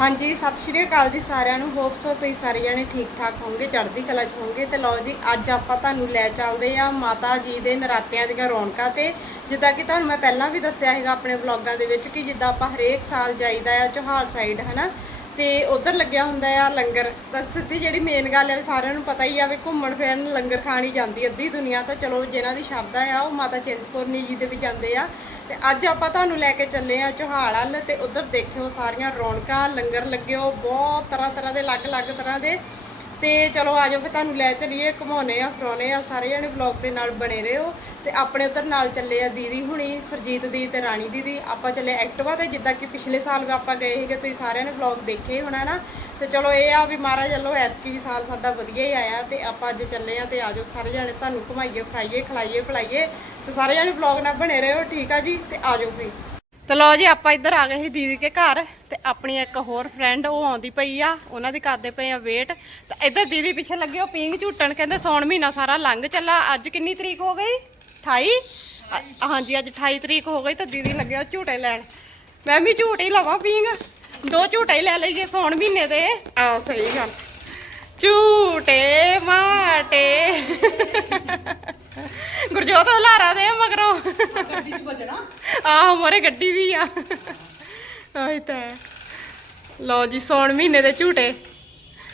ਹਾਂਜੀ, ਸਤਿ ਸ਼੍ਰੀ ਅਕਾਲ ਜੀ ਸਾਰਿਆਂ ਨੂੰ। ਹੋਪ ਸੋ ਤੁਸੀਂ ਸਾਰੇ ਜਣੇ ਠੀਕ ਠਾਕ ਹੋਵੋਗੇ, ਚੜ੍ਹਦੀ ਕਲਾ ਚ ਹੋਵੋਗੇ। ਤੇ ਲਓ ਜੀ, ਅੱਜ ਆਪਾਂ ਤੁਹਾਨੂੰ ਲੈ ਚੱਲਦੇ ਆ ਮਾਤਾ ਜੀ ਦੇ ਨਰਾਤਿਆਂ ਦੀਆਂ ਰੌਣਕਾਂ ਤੇ। ਜਿੱਦਾਂ ਕਿ ਤੁਹਾਨੂੰ ਮੈਂ ਪਹਿਲਾਂ ਵੀ ਦੱਸਿਆ ਹੈਗਾ ਆਪਣੇ ਵਲੌਗਾਂ ਦੇ ਵਿੱਚ ਕਿ ਜਿੱਦਾਂ ਆਪਾਂ ਹਰੇਕ ਸਾਲ ਜਾਈਦਾ ਆ ਚੋਹਾਲ ਸਾਈਡ ਹਨਾ? ਤੇ ਉਧਰ ਲੱਗਿਆ ਹੁੰਦਾ ਆ ਲੰਗਰ। ਤਾਂ ਸਿੱਧੀ ਜਿਹੜੀ ਮੇਨ ਗੱਲ ਹੈ ਸਾਰਿਆਂ ਨੂੰ ਪਤਾ ਹੀ ਆ ਵੀ ਘੁੰਮਣ ਫਿਰਨ, ਲੰਗਰ ਖਾਣੀ ਜਾਂਦੀ ਅੱਧੀ ਦੁਨੀਆ। ਤਾਂ ਚਲੋ, ਜਿਹਨਾਂ ਦੀ ਸ਼ਰਧਾ ਆ, ਉਹ ਮਾਤਾ ਚਿੰਤਪੁਰਨੀ ਜੀ ਦੇ ਵੀ ਜਾਂਦੇ ਆ। ਤੇ ਅੱਜ ਆਪਾਂ ਤੁਹਾਨੂੰ ਲੈ ਕੇ ਚੱਲੇ ਆ ਚੋਹਾਲ ਵੱਲ ਤੇ ਉਧਰ ਦੇਖਿਓ ਸਾਰੀਆਂ ਰੌਣਕਾਂ, ਲੰਗਰ ਲੱਗਿਓ ਬਹੁਤ ਤਰ੍ਹਾਂ ਤਰ੍ਹਾਂ ਦੇ, ਅਲੱਗ-ਅਲੱਗ ਤਰ੍ਹਾਂ ਦੇ ਤੇ ਚਲੋ ਆਜੋ ਫਿਰ ਤੁਹਾਨੂੰ ਲੈ ਚਲੀਏ ਘਮਾਉਨੇ ਆ ਫਰੋਨੇ ਆ, ਸਾਰੇ ਜਣੇ ਵਲੌਗ ਦੇ ਨਾਲ ਬਣੇ ਰਹੋ ਤੇ ਆਪਣੇ ਉਧਰ ਨਾਲ ਚੱਲੇ ਆ ਦੀਦੀ ਹੁਣੀ, ਸਰਜੀਤ ਦੀ ਤੇ ਰਾਣੀ ਦੀਦੀ। ਆਪਾਂ ਚੱਲੇ ਐਕਟਿਵਾ ਤੇ, ਜਿੱਦਾਂ ਕਿ ਪਿਛਲੇ ਸਾਲ ਵੀ ਆਪਾਂ ਗਏ ਸੀਗੇ, ਤੁਸੀਂ ਸਾਰਿਆਂ ਨੇ ਵਲੌਗ ਦੇਖੇ ਹੀ ਹੋਣਾ ਨਾ। ਤੇ ਚਲੋ ਇਹ ਆ ਵੀ ਮਹਾਰਾਜ ਵੱਲੋਂ ਐਤਕੀ ਵੀ ਸਾਲ ਸਾਡਾ ਵਧੀਆ ਹੀ ਆਇਆ ਤੇ ਆਪਾਂ ਅੱਜ ਚੱਲੇ ਆ ਤੇ ਆਜੋ ਸਾਰੇ ਜਣੇ ਤੁਹਾਨੂੰ ਘੁਮਾਈਏ ਫਰਾਈਏ ਖਲਾਈਏ, ਪਿਲਾਈਏ ਤੇ ਸਾਰੇ ਜਣੇ ਵਲੌਗ ਨਾਲ ਬਣੇ ਰਹੋ, ਠੀਕ ਆ ਜੀ? ਤੇ ਆਜੋ ਫਿਰ। ਤੇ ਲਓ ਜੀ, ਆਪਾਂ ਇੱਧਰ ਆ ਗਏ ਸੀ ਦੀਦੀ ਕੇ ਘਰ ਤੇ ਆਪਣੀ ਇੱਕ ਹੋਰ ਫਰੈਂਡ ਉਹ ਆਉਂਦੀ ਪਈ ਆ, ਉਹਨਾਂ ਦੀ ਕਰਦੇ ਪਏ ਆ ਵੇਟ ਤੇ ਇੱਧਰ ਦੀਦੀ ਪਿੱਛੇ ਲੱਗੇ, ਉਹ ਪੀਂਗ ਝੂਟਣ, ਕਹਿੰਦੇ ਸੌਣ ਮਹੀਨਾ ਸਾਰਾ ਲੰਘ ਚੱਲਾ। ਅੱਜ ਕਿੰਨੀ ਤਰੀਕ ਹੋ ਗਈ? 28 ਹਾਂਜੀ, ਅੱਜ 28 ਤਰੀਕ ਹੋ ਗਈ ਤਾਂ ਦੀਦੀ ਲੱਗੇ ਝੂਟੇ ਲੈਣ। ਮੈਂ ਵੀ ਝੂਟੇ ਹੀ ਲਵਾਂ ਪੀਂਗ ਦੋ ਝੂਟੇ ਹੀ ਲੈ ਲਈਏ ਸੌਣ ਮਹੀਨੇ ਦੇ। ਆਹ, ਸਹੀ ਗੱਲ। ਝੂਟੇ ਮਾਟੇ। ਗੁਰਜੋਤ ਹੁਲਾਰਾ ਦੇ ਮਗਰੋਂ। ਗੱਡੀ 'ਚ ਵੱਜਣਾ ਆਹ, ਮੋਰੇ ਗੱਡੀ ਵੀ ਆ। ਆਹੀ ਤਾਂ ਲਓ ਜੀ, ਸੌਣ ਮਹੀਨੇ ਦੇ ਝੂਟੇ।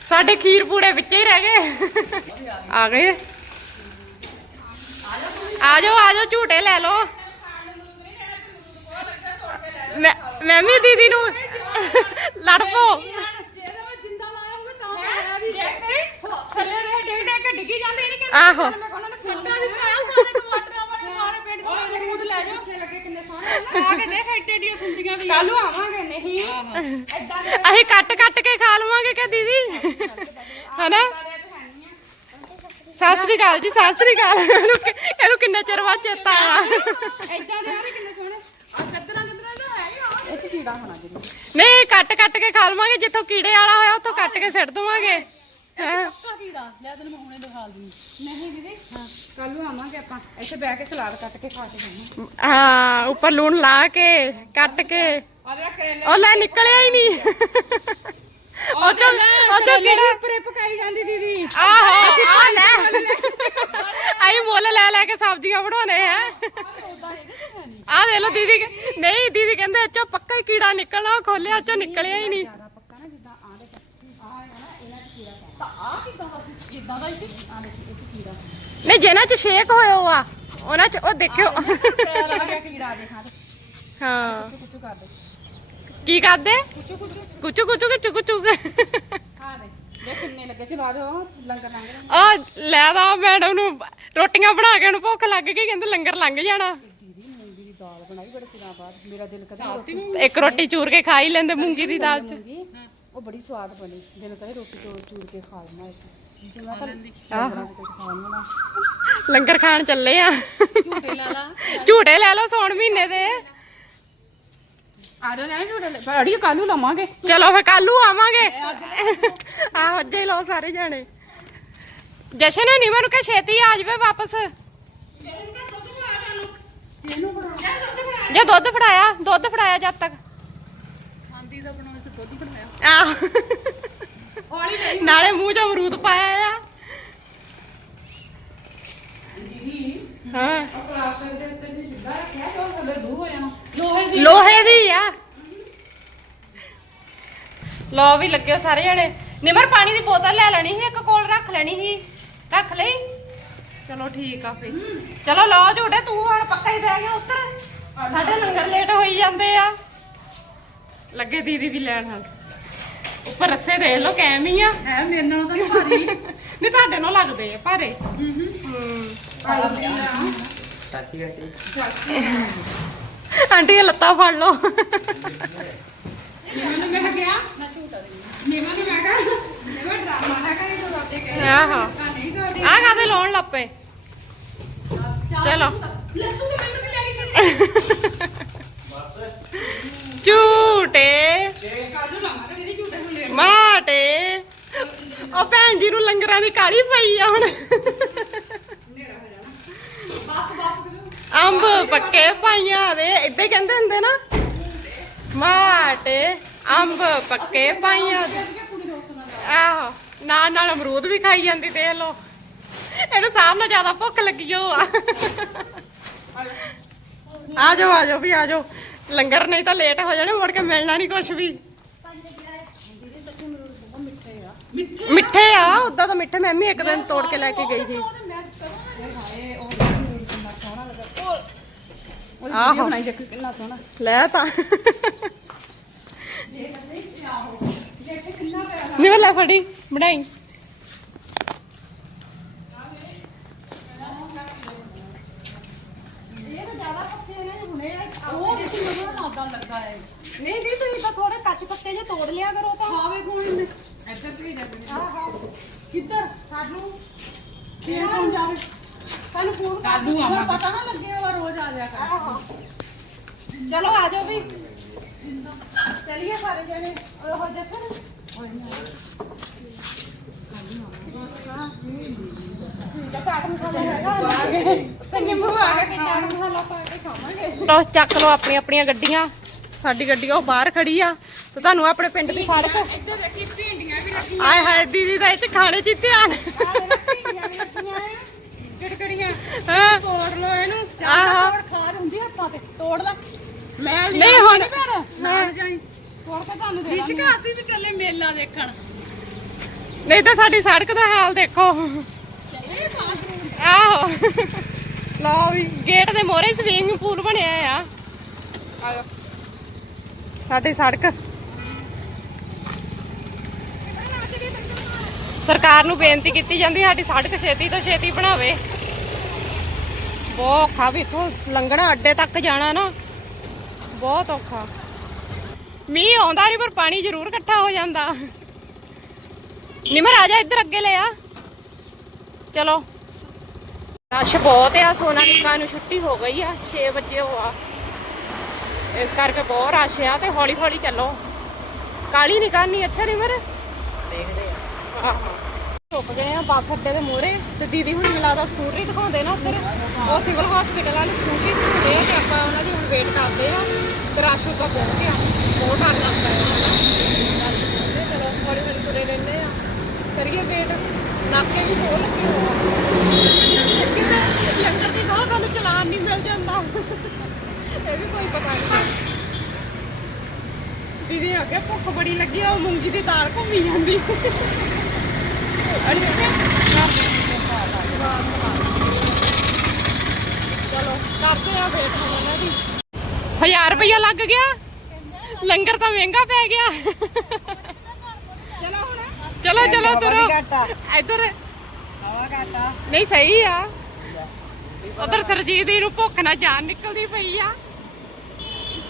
ਸਾਡੇ ਖੀਰ ਪੂੜੇ ਵਿੱਚ ਹੀ ਰਹਿ ਗਏ। ਆ ਗਏ। ਆ ਜਾਓ ਆ ਜਾਓ, ਝੂਟੇ ਲੈ ਲਓ। ਮੈਂ ਮੈਂ ਵੀ ਦੀਦੀ ਨੂੰ ਲੜ ਪੋ ਥੱਲੇ ਰਹੇ ਡੇਗ ਡੇਗ ਕੇ ਡਿੱਗੀ ਜਾਂਦੇ ਨਹੀਂ ਕਿ ਆਹੋ। ਮੈਂ ਉਹਨਾਂ ਨੂੰ ਸਿੱਟਾ ਨਹੀਂ ਪਾਇਆ ਸਾਰੇ ਟਮਾਟਰਾਂ ਵਾਲੇ ਸਾਰੇ ਪਿੰਡ ਦੇ ਅਮਰੂਦ ਲੈ ਜਾਓ ਅੱਛੇ ਲੱਗੇ ਕਿੰਨੇ ਸੋਹਣੇ ਆ ਕੇ ਦੇਖ ਐਡੇ ਏਡੀਆਂ ਸੁੰਡੀਆਂ ਵੀ ਕੱਲ ਆਵਾਂਗੇ ਨਹੀਂ ਐਡਾ ਦੇ ਅਸੀਂ ਕੱਟ ਕੱਟ ਕੇ ਖਾ ਲਵਾਂਗੇ ਕਿ ਦੀਦੀ? ਹਨਾ? ਸਤਿ ਸ੍ਰੀ ਅਕਾਲ ਜੀ, ਸਤਿ ਸ੍ਰੀ ਅਕਾਲ। ਇਹਨੂੰ ਕਿ- ਇਹਨੂੰ ਕਿੰਨੇ ਚਿਰ ਬਾਅਦ ਚੇਤਾ ਆਇਆ? ਐਡਾ ਦੇ ਆ ਕਿੰਨੇ ਸੋਹਣੇ ਆ ਗੱਦਰਾਂ ਗੱਦਰਾਂ ਦਾ ਹੈ ਹੀ ਆ ਇਹ ਕੀੜਾ ਹੋਣਾ ਨਹੀਂ, ਕੱਟ ਕੱਟ ਕੇ ਖਾ ਲਵਾਂਗੇ, ਜਿੱਥੋਂ ਕੀੜੇ ਵਾਲਾ ਹੋਇਆ, ਉੱਥੋਂ ਕੱਟ ਕੇ ਸਿੱਟ ਦਵਾਂਗੇ। ਹੈਂ। ਪੱਕਾ ਕੀੜਾ। ਲੈ ਤੈਨੂੰ ਮੈਂ ਹੁਣੇ ਦਿਖਾ ਦੂੰਗੀ ਨਹੀਂ ਦੀਦੀ ਹਾਂ ਕੱਲ ਨੂੰ ਆਵਾਂਗੇ ਆਪਾਂ। ਇੱਥੇ ਬਹਿ ਕੇ ਸਲਾਦ ਕੱਟ ਕੇ ਖਾ ਕੇ ਜਾਵਾਂਗੇ ਹਾਂ ਉੱਪਰ ਲੂਣ ਲਾ ਕੇ ਕੱਟ ਕੇ। ਆ ਰੱਖ ਲੈ ਉਹ ਲੈ ਨਿਕਲਿਆ ਹੀ ਨਹੀਂ। ਉਹ ਚੋਂ ਉਹ ਚੋਂ ਕੀੜਾ ਉੱਪਰੇ ਪਕਾਈ ਜਾਂਦੀ ਦੀਦੀ। ਆਹੋ ਆ ਲੈ। ਆਈ ਮੁੱਲ ਲੈ ਲੈ ਕੇ ਸਬਜ਼ੀਆਂ ਬਣਾਉਣੇ ਆ। ਆ ਦੇ ਲੋ ਦੀਦੀ ਕਹਿ- ਨਹੀਂ ਦੀਦੀ ਕਹਿੰਦੇ ਪੱਕਾ ਹੀ ਕੀੜਾ ਨਿਕਲਣਾ ਉਹ ਖੋਲਿਆ ਨਿਕਲਿਆ ਹੀ ਨਹੀਂ ਪੱਕਾ ਨਾ ਜਿੱਦਾਂ ਆ ਦੇ ਆ ਹੈ ਨਾ ਇਹਨਾਂ ਚ ਕੀੜਾ ਤਾਂ ਆ ਕਿਦਾਂ ਦਾ ਸੀ ਇਦਾਂ ਦਾ ਹੀ ਸੀ? ਆ ਦੇਖੀ ਇਹ ਚ ਕੀੜਾ। ਨਹੀਂ ਜਿਹਨਾਂ ਚ ਸ਼ੇਕ ਹੋਇਆ ਆ। ਉਹਨਾਂ ਚ ਉਹ ਦੇਖਿਓ। ਟੈਰ ਆ ਗਿਆ ਕੀੜਾ ਦੇਖਾਂ ਹਾਂ। ਕੁਚੂ ਕੁਚੂ ਕਰ ਦੇ। ਕੀ ਕਰਦੇ? ਕੁਚੂ ਕੁਚੂ। ਕੁਚੂ ਕੁਚੂ ਕੁਚੂ ਕੁਚੂ ਖਾ ਦੇ ਦੇਖ ਕਿੰਨੇ ਲੱਗੇ। ਚਲੋ ਆ ਜਾਓ ਲੰਗਰ ਲੰਗ ਰਿਹਾ ਆ ਲੈ ਦਾ ਮੈਡਮ ਨੂੰ। ਰੋਟੀਆਂ ਬਣਾ ਕੇ ਉਹਨੂੰ ਭੁੱਖ ਲੱਗ ਗਈ ਕਹਿੰਦੇ ਲੰਗਰ ਲੰਘ ਜਾਣਾ। ਦੀਦੀ ਮੂੰਗੀ ਦੀ ਦਾਲ ਬਣਾਈ ਬੜੇ ਦਿਨਾਂ ਬਾਅਦ। ਮੇਰਾ ਦਿਲ ਕਰਦਾ ਰੋਟੀ ਇੱਕ ਰੋਟੀ ਚੂਰ ਕੇ ਖਾ ਹੀ ਲੈਂਦੇ ਮੂੰਗੀ ਦੀ ਦਾਲ ਚ। ਮੂੰਗੀ। ਉਹ ਬੜੀ ਸਵਾਦ ਬਣੀ। ਦਿਲ ਕਰੇ ਰੋਟੀ ਚੋਰ ਚੂਰ ਕੇ ਖਾ ਲੈਣਾ ਇੱਕ। ਜਿਵੇਂ ਆਪਾਂ ਲੰਗਰਾਂ ਖਾਣ ਚੱਲੇ ਆ। ਝੂਟੇ ਲਾ ਲਾ। ਝੂਟੇ ਲੈ ਲਓ ਸੌਣ ਮਹੀਨੇ ਦੇ। ਆ ਜਾਓ ਨਾ ਝੂਟੇ ਲੈ। ਬੜੀ ਕੱਲ ਨੂੰ ਲਵਾਂਗੇ। ਚਲੋ ਫੇ ਕੱਲੂ ਆਵਾਂਗੇ। ਆਹੋ ਅੱਜ ਹੀ ਲਓ ਸਾਰੇ ਜਾਣੇ। ਜਸ਼ਨ ਨਹੀਂ ਮੈਨੂੰ ਕਿ ਛੇਤੀ ਆ ਜਾਵੇ ਵਾਪਸ। ਜੇ ਦੁੱਧ ਫੜਾਇਆ ਦੁੱਧ ਫੜਾਇਆ ਜਦ ਤੱਕ। ਖਾਂਦੀ ਦਾ ਬਣਾਉਣ ਚ ਦੁੱਧ ਬਣਾਇਆ ਆਹ। ਹੌਲੀ ਨਹੀਂ ਨਾਲੇ ਮੂੰਹ 'ਚ ਅਮਰੂਦ ਪਾਇਆ ਆ। ਜੀ ਹਾਂ। ਪਲਾਸਟਿਕ ਦੇ ਉੱਤੇ ਜੀ ਜਿੱਦਾਂ ਰੱਖਿਆ ਤੇ ਉਹ ਥੱਲੇ ਦੂ ਹੋ ਜਾਣਾ। ਲੋਹੇ ਦੀ। ਲੋਹੇ ਦੀ ਆ। ਲੋ ਵੀ ਲੱਗਿਓ ਸਾਰੇ ਜਣੇ। ਨਿਮਰ ਪਾਣੀ ਦੀ ਬੋਤਲ ਲੈ ਲੈਣੀ ਸੀ ਇੱਕ ਕੋਲ ਰੱਖ ਲੈਣੀ ਸੀ। ਰੱਖ ਲਈ। ਚਲੋ ਠੀਕ ਆ ਫੇ ਚਲੋ ਲਓ ਝੂਟੇ ਤੂੰ ਹੁਣ ਪੱਕਾ ਹੀ ਬਹਿ ਗਿਆ ਉੱਤਰ। ਸਾਡੇ ਲੰਗਰ ਲੇਟ ਹੋਈ ਜਾਂਦੇ ਆ। ਲੱਗੇ ਦੀਦੀ ਵੀ ਲੈਣ ਹਾਂ ਉੱਪਰ ਰੱਸੇ ਦੇਖ ਲਓ ਕੈਮ ਹੀ ਆ। ਹੈ ਮੇਰੇ ਨਾਲ ਤਾਂ ਭਾਰੀ ਨਹੀਂ ਤੁਹਾਡੇ ਨਾਲ ਲੱਗਦੇ ਆ ਭਾਰੇ। ਹੂੰ ਸਾਸੀ ਗਾਟੀ ਆਂਟੀ ਇਹ ਲੱਤਾਂ ਫੜ ਲਓ। ਨਿਮਨ ਨੂੰ ਮੈਂ ਕਿਹਾ ਮੈਂ ਝੂਟਾ ਦੇ ਨਿਮਨ ਨੂੰ ਮੈਂ ਕਿਹਾ ਨਿਮਨ ਡਰਾਮਾ ਨਾ ਕਰੀ ਤੂੰ ਆਪੇ ਕਹੇ ਆਹੋ। ਨਹੀਂ ਕਰਦੀ ਆ ਕਾਦੇ ਲਾਉਣ ਲੱਪੇ ਚਲੋ। ਲੱਤੂ ਦੇ ਮੈਨੂੰ ਵੀ ਲੈ ਕੇ ਝੂਟੇ ਕੱਲ ਨੂੰ ਲਾਵਾਂਗੇ ਦੀਦੀ ਉਹ ਭੈਣ ਜੀ ਨੂੰ ਲੰਗਰਾਂ ਦੀ ਕਾਲੀ ਪਈ ਆ ਹੁਣ। ਅੰਬ ਪੱਕੇ ਪਾਈਆਂ ਦੇ ਇਦਾਂ ਹੀ ਕਹਿੰਦੇ ਹੁੰਦੇ ਨਾ। ਮਾਟੇ, ਅੰਬ ਪੱਕੇ ਪਾਈਆਂ ਦੇ ਆਹੋ, ਨਾਲ ਨਾਲ ਅਮਰੂਦ ਵੀ ਖਾਈ ਜਾਂਦੀ, ਦੇਖ ਲੋ ਇਹਨੂੰ ਸਾਹਮਣੇ ਜ਼ਿਆਦਾ ਭੁੱਖ ਲੱਗੀ ਹੋ ਆ। ਆ ਜਾਓ, ਆ ਵੀ ਆ ਜਾਓ। ਲੰਗਰ ਨਹੀਂ ਤਾਂ ਲੇਟ ਹੋ ਜਾਣੇ, ਮੁੜ ਕੇ ਮਿਲਣਾ ਨਹੀਂ ਕੁਝ ਵੀ। ਮਿੱਠੇ ਆ ਉਦਾਂ ਤਾਂ ਮਿੱਠੇ ਮੈਂ ਵੀ ਇੱਕ ਦਿਨ ਤੋੜ ਕੇ ਲੈ ਕੇ ਗਈ ਸੀ। ਆਹੋ। ਬਣਾਈ ਦੇਖ ਕਿੰਨਾ ਸੋਹਣਾ ਲੈ ਤਾਂ। ਨਿਵੇਂ ਲੈ ਫੜੀ ਬਣਾਈ। ਇਹ ਤਾਂ ਜ਼ਿਆਦਾ ਪੱਤੇ ਨੇ ਹੁਣੇ ਉਹ ਦੇਖੀ ਮੈਨੂੰ ਨਾ ਉਦਾਂ ਲੱਗਾ ਹੈ। ਨਹੀਂ ਨਹੀਂ ਤੁਸੀਂ ਤਾਂ ਥੋੜੇ ਕੱਚ ਪੱਤੇ ਜੇ ਤੋੜ ਲਿਆ ਕਰੋ ਤਾਂ। ਖਾਵੇ ਕੋਈ ਨਹੀਂ ਇੱਧਰ ਵੀ ਜਾ ਕਿੱਧਰ? ਸਾਨੂੰ ਫੇਰ ਕੌਣ ਜਾਵੇ ਸਾਨੂੰ ਫੋਨ ਕਰ ਕਾਦੂ ਆਵਾਂ ਪਤਾ ਨਾ ਲੱਗੇ ਉਹ ਰੋਜ਼ ਆ ਜਾ ਕਰ। ਆਹੋ। ਚਲੋ ਆ ਜਾਓ ਵੀ। ਚਲਿਏ ਸਾਰੇ ਜਣੇ। ਉਹ ਜਸ਼ਨ ਤੇ ਚੱਕ ਲਓ ਆਪਣੀਆਂ ਆਪਣੀਆਂ ਗੱਡੀਆਂ। ਸਾਡੀ ਗੱਡੀ ਉਹ ਬਾਹਰ ਖੜੀ ਆ। ਤੇ ਤੁਹਾਨੂੰ ਆਪਣੇ ਪਿੰਡ ਦੀ ਸੜਕ ਇੱਧਰ ਰੱਖੀ। ਆਏ ਹਾਏ ਦੀਦੀ ਦਾ ਚ ਖਾਣੇ ਚ ਹੀ ਧਿਆਨ। ਭਿੰਡੀਆਂ ਵੀ ਰੱਖੀਆਂ ਆ ਕਿੜਕੜੀਆਂ ਹਾਂ। ਤੋੜ ਲੋ ਇਹਨੂੰ। ਆਹਾ। ਚਾਹ ਖਾਰ ਹੁੰਦੀ ਹੱਥਾਂ ਤੇ। ਤੋੜ ਲੈ। ਮੈਂ ਲਿਆ ਨਹੀਂ ਹੁਣ- ਨਾ ਜਾਈ। ਤੋੜ ਕੇ ਤੁਹਾਨੂੰ ਦੇ ਦਾਂਗੇ। ਅਸੀਂ ਵੀ ਚੱਲੇ ਮੇਲਾ ਦੇਖਣ। ਨਹੀਂ ਤਾਂ ਸਾਡੀ ਸੜਕ ਦਾ ਹਾਲ ਦੇਖੋ। ਚੱਲੇ ਬਾਥਰੂਮ ਆਹੋ। ਲਓ ਵੀ ਗੇਟ ਦੇ ਮੋਹਰੇ ਸਵਿਮਿੰਗ ਪੂਲ ਬਣਿਆ ਆ। ਆਜੋ। ਸਾਡੀ ਸੜਕ। ਸਰਕਾਰ ਨੂੰ ਬੇਨਤੀ ਕੀਤੀ ਜਾਂਦੀ ਸਾਡੀ ਸੜਕ ਛੇਤੀ ਤੋਂ ਛੇਤੀ ਬਣਾਵੇ। ਬਹੁਤ ਔਖਾ ਵੀ ਇੱਥੋਂ ਲੰਘਣਾ ਅੱਡੇ ਤੱਕ ਜਾਣਾ ਨਾ। ਬਹੁਤ ਔਖਾ। ਮੀਂਹ ਆਉਂਦਾ ਨਹੀਂ ਪਰ ਪਾਣੀ ਜ਼ਰੂਰ ਇਕੱਠਾ ਹੋ ਜਾਂਦਾ। ਨਿਮਰ ਆ ਜਾ ਇੱਧਰ ਅੱਗੇ ਲੈ ਆ। ਚਲੋ। ਰਸ਼ ਬਹੁਤ ਆ ਸੋਨਾਲੀਕਾ ਨੂੰ ਛੁੱਟੀ ਹੋ ਗਈ ਆ 6 ਵਜੇ ਹੋ ਇਸ ਕਰਕੇ ਬਹੁਤ ਰਸ਼ ਆ ਤੇ ਹੌਲੀ ਹੌਲੀ ਚੱਲੋ। ਕਾਲੀ ਨਹੀਂ ਕਰਨੀ ਅੱਛਾ ਨਿਮਰ? ਦੇਖਦੇ ਆ ਗਏ ਆ, ਬੱਸ ਅੱਡੇ ਦੇ ਮੂਹਰੇ ਤੇ ਦੀਦੀ ਹੁਣ ਮਿਲਾਦਾ ਸਕੂਟਰੀ ਦਿਖਾਉਂਦੇ ਨਾ ਉੱਧਰ। ਉਹ ਸਿਵਲ ਹਸਪੀਟਲ ਵਾਲੀ ਸਕੂਟਰੀ ਦਿਖਾਉਂਦੇ ਆ ਤੇ ਆਪਾਂ ਉਹਨਾਂ ਦੀ ਹੁਣ ਵੇਟ ਕਰਦੇ ਆ ਤੇ ਰਸ਼ ਤਾਂ ਬਹੁਤ ਆ ਬਹੁਤ ਡਰ ਲੱਗਦਾ ਹੈ ਚਲੋ, ਹੌਲੀ ਹੌਲੀ ਤੁਰੇ ਰਹਿੰਦੇ ਆ। ਕਰੀਏ ਵੇਟ ਨਾਕੇ ਵੀ ਬਹੁਤ ਲੱਗੇ ਹੋਏ ਕਿਤੇ ਲੰਗਰ ਦੀ ਥਾਂ ਸਾਨੂੰ ਚਲਾਨ ਨਹੀਂ ਮਿਲ ਜਾਂਦਾ। ਇਹ ਵੀ ਕੋਈ ਪਤਾ ਨਹੀਂ। ਦੀਦੀ, ਅੱਗੇ ਭੁੱਖ ਬੜੀ ਲੱਗੀ ਆ, ਉਹ ਮੂੰਗੀ ਦੀ ਦਾਲ ਘੁੰਮੀ ਜਾਂਦੀ। ਚਲੋ ਕਰਦੇ ਆ ਵੇਟ ਹੁਣ ਉਹਨਾਂ ਦੀ 1000 ਰੁਪਇਆ ਲੱਗ ਗਿਆ। ਲੰਗਰ ਤਾਂ ਮਹਿੰਗਾ ਪੈ ਗਿਆ। ਚਲੋ ਹੁਣ। ਚਲੋ ਚਲੋ, ਤੁਰੋ। ਇੱਧਰ। ਨਹੀਂ, ਸਹੀ ਆ। ਉਧਰ ਸਰਜੀਤ ਦੀ ਨੂੰ ਭੁੱਖ ਨਾਲ ਜਾਨ ਨਿਕਲਦੀ ਪਈ ਆ।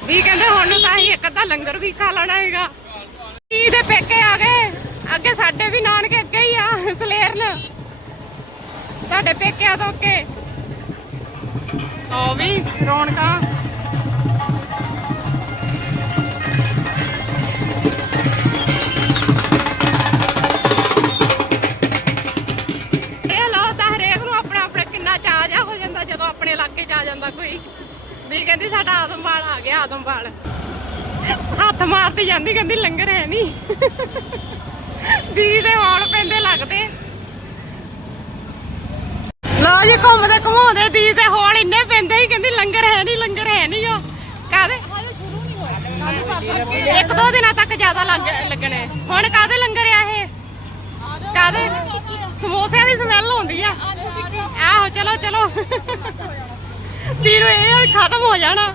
ਵੀ ਕਹਿੰਦੇ ਹੁਣ ਤਾਂ ਅਸੀਂ ਇੱਕ ਅੱਧਾ ਲੰਗਰ ਵੀ ਖਾ ਲੈਣਾ ਹੈਗਾ। ਕੀ ਦੇ ਪੇਕੇ ਆ ਗਏ? ਅੱਗੇ ਸਾਡੇ ਵੀ ਨਾਨਕੇ ਅੱਗੇ ਹੀ ਆ, ਸਲੇਰਨ। ਸਾਡੇ ਪੇਕਿਆਂ ਤੋਂ ਅੱਗੇ। ਉਹ ਵੀ, ਰੌਣਕਾਂ। ਹਰੇਕ ਨੂੰ ਆਪਣਾ ਆਪਣਾ ਕਿੰਨਾ ਚਾਅ ਜਾ ਹੋ ਜਾਂਦਾ ਜਦੋਂ ਆਪਣੇ ਇਲਾਕੇ 'ਚ ਆ ਜਾਂਦਾ ਕੋਈ। ਵੀ ਕਹਿੰਦੀ ਸਾਡਾ ਆਦਮਵਾਲ ਆ ਗਿਆ, ਆਦਮਵਾਲ। ਹੱਥ ਮਾਰਦੀ ਜਾਂਦੀ, ਕਹਿੰਦੀ ਲੰਗਰ ਹੈ ਨਹੀਂ ਦੀ ਦੇ ਹੌਲ ਪੈਂਦੇ ਲੱਗਦੇ। ਲੋ ਜੀ ਘੁੰਮਦੇ ਘੁਮਾਉਂਦੇ ਦੀ ਦੇ ਹੌਲ ਇੰਨੇ ਪੈਂਦੇ ਹੀ ਕਹਿੰਦੀ ਲੰਗਰ ਹੈ ਨਹੀਂ ਲੰਗਰ ਹੈ ਨਹੀਂ ਉਹ। ਕਾਦੇ ਕਾਹਦੇ? ਇੱਕ ਦੋ ਦਿਨਾਂ ਤੱਕ ਜ਼ਿਆਦਾ ਲੱਗ ਲੱਗਣੇ। ਹੁਣ ਕਾਦੇ ਲੰਗਰ ਆ ਇਹ? ਕਾਦੇ ਸਮੋਸਿਆਂ ਦੀ ਸਮੈਲ ਆਉਂਦੀ ਆ। ਆਹੋ, ਚਲੋ ਚਲੋ। ਤੀਰੋ ਇਹ ਖਤਮ ਹੋ ਜਾਣਾ।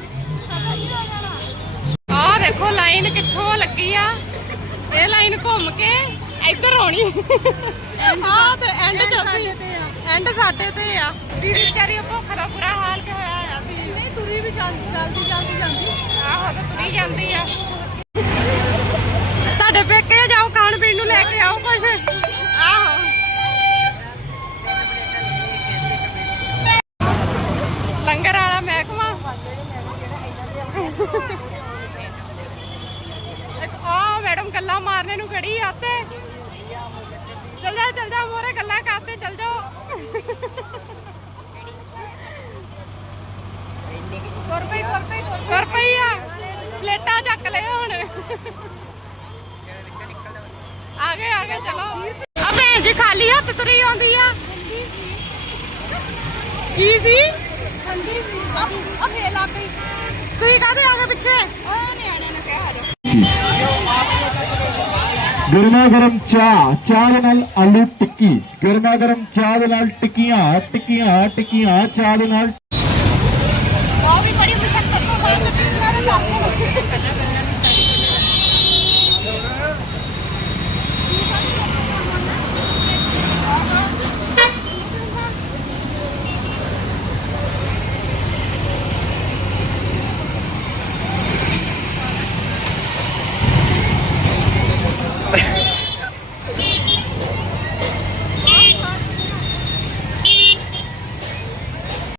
ਆਹ ਦੇਖੋ, ਲਾਈਨ ਕਿੱਥੋਂ ਲੱਗੀ ਆ? ਇਹ ਲਾਈਨ ਘੁੰਮ ਕੇ ਇੱਧਰ ਆਉਣੀ। ਆਹ ਤੇ ਐਂਡ ਚ ਅਸੀਂ ਐਂਡ ਸਾਡੇ ਤੇ ਆ। ਦੀਦੀ ਵਿਚਾਰੀ ਭੁੱਖ ਦਾ ਬੁਰਾ ਹਾਲ ਕਿ ਹੋਇਆ ਆ। ਵੀ ਨਹੀਂ ਤੁਰੀ ਵੀ ਚੱਲ ਚੱਲਦੀ ਚੱਲਦੀ ਜਾਂਦੀ। ਆਹੋ ਤੇ ਤੁਰੀ ਜਾਂਦੀ ਆ। ਤੁਹਾਡੇ ਪੇਕੇ ਜਾਓ ਖਾਣ ਪੀਣ ਨੂੰ ਲੈ ਕੇ ਆਓ ਕੁਛ। ਆਹੋ। ਲੰਗਰ ਵਾਲਾ ਮਹਿਕਮਾ। ਇੱਕ ਆ ਮੈਡਮ ਗੱਲਾਂ ਮਾਰਨੇ ਨੂੰ ਖੜੀ ਆ ਤੇ ਚਲ ਜਾ ਚਲ ਜਾ ਮੋਰੇ ਗੱਲਾਂ ਕਰਦੇ ਚਲ ਜਾਓ ਤੁਰ ਪਈ ਤੁਰ ਪਈ ਤੁਰ ਪਈ। ਆ। ਪਲੇਟਾਂ ਚੱਕ ਲਿਓ ਆ ਗਏ ਆ ਗਏ ਚਲੋ। ਆ ਭੈਣ ਜੀ ਖਾਲੀ ਹੱਥ ਤੁਰੀ ਆਉਂਦੀ ਆ। ਕੀ ਸੀ? ਠੰਡੀ ਸੀ। ਆ ਫੇਰ ਲੱਗ ਗਈ ਤੁਸੀਂ ਕਾਹਦੇ ਆ ਗਏ ਪਿੱਛੇ? ਗਰਮਾ ਗਰਮ ਚਾਹ ਚਾਹ ਦੇ ਨਾਲ ਆਲੂ ਟਿੱਕੀ ਗਰਮਾ ਗਰਮ ਚਾਹ ਦੇ ਨਾਲ ਟਿੱਕੀਆਂ ਟਿੱਕੀਆਂ ਟਿੱਕੀਆਂ ਚਾਹ ਦੇ ਨਾਲ ਉਹ ਵੀ ਬੜੀ ਮੁਸ਼ਕਲ ਤੋਂ ਬਾਅਦ ਟਿੱਕੀਆਂ ਨੂੰ ਲੱਗ